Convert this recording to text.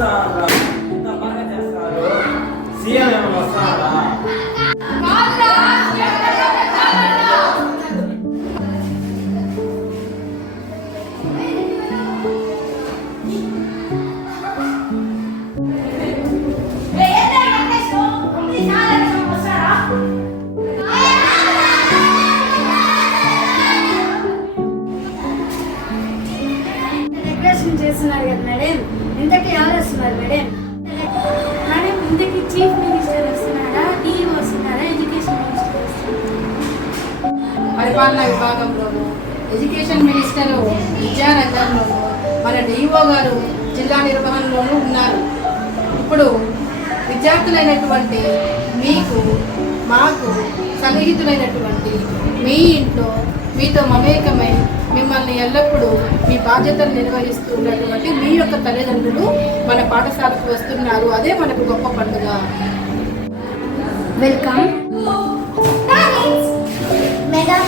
Sir ఇంత బాగా చేస్తారు. సీఎం ఏమైనా వస్తారా? చేస్తున్నారు కదా మేడం, ఇంతకీ ఎవరు వస్తున్నారు మేడం? మేడం ఇంతకీ చీఫ్ మినిస్టర్ వస్తున్నారా, డిఈఓ వస్తున్నారా, ఎడ్యుకేషన్ మినిస్టర్ వస్తున్నారా? పరిపాలనా విభాగంలోను, ఎడ్యుకేషన్ మినిస్టర్ విద్యారంగంలోను, మన డిఈఓ గారు జిల్లా నిర్వహణలోనూ ఉన్నారు. ఇప్పుడు విద్యార్థులైనటువంటి మీకు మాకు సన్నిహితులైనటువంటి మీ ఇంట్లో మీతో మమేకమై మిమ్మల్ని ఎల్లప్పుడూ మీ బాధ్యతలు నిర్వహిస్తూ ఉన్నటువంటి మీ యొక్క తల్లిదండ్రులు మన పాఠశాలకు వస్తున్నారు. అదే మనకు గొప్ప పండుగ. Welcome mega